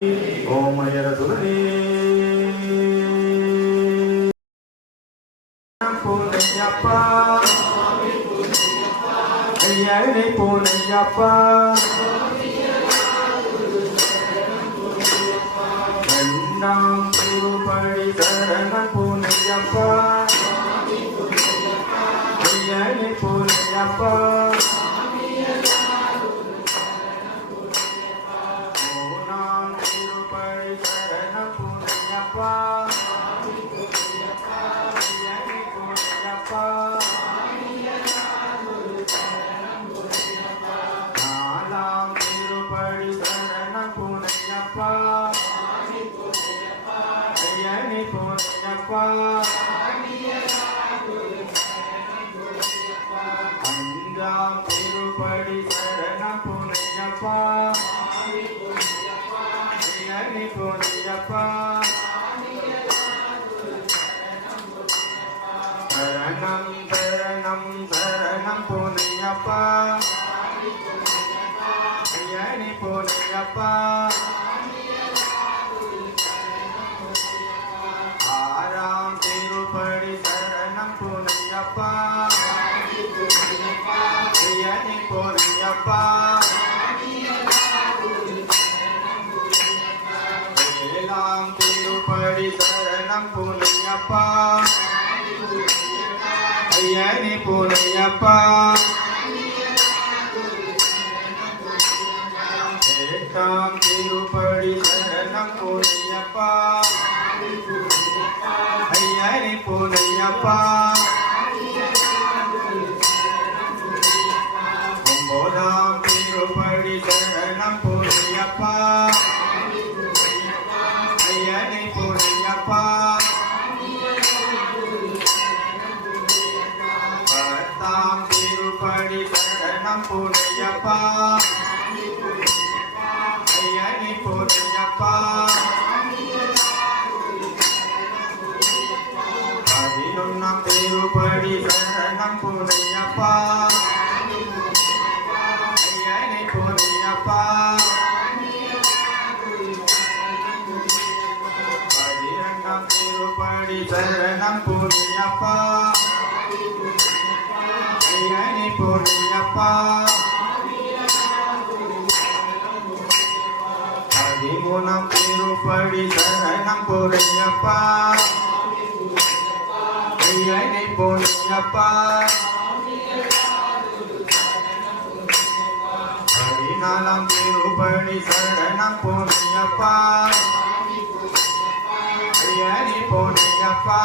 ஓமயரதுடனே பூனையப்பா ஐயனை பூனையப்பா எண்ணாம் திருப்படி சரண பூனையப்பா ஐயனை பூனையப்பா நாலாம் திருப்படி சரணம் புனையப்பா ஐயனி புனையப்பா அஞ்சாம் திருப்படி சரணம் புனையப்பா ஐயனி புனையப்பா சரணம் சரணம் சரணம் புனையப்பா ஐயனி புனையப்பா ஆறாம் திருப்படி சரணம் புனையப்பா ஐயனி புனையப்பா ஏழாம் திருப்படி சரணம் புனையப்பா ஐயனி புனையப்பா எட்டாம் திருப்படி சரணம் புனையப்பா ஐயனி புனையப்பா ஒன்பதாம் திருப்படி சரணம் புனையப்பா ஐயனி புனையப்பா பத்தாம் திருப்படி சரணம் புனையப்பா ஐயனி புனையப்பா பதினொன்னாம் திருப்படி சரணம் புனையப்பா ஐயனி புனையப்பா பதினெண்டாம் திருப்படி சரணம் புனையப்பா ஐயனி புனையப்பா பதிமூணாம் திருப்படி சரணம் புனையப்பா ஐயனி புனையப்பா பதினாலாம் திருப்படி சரணம் புனையப்பா ஐயனி புனையப்பா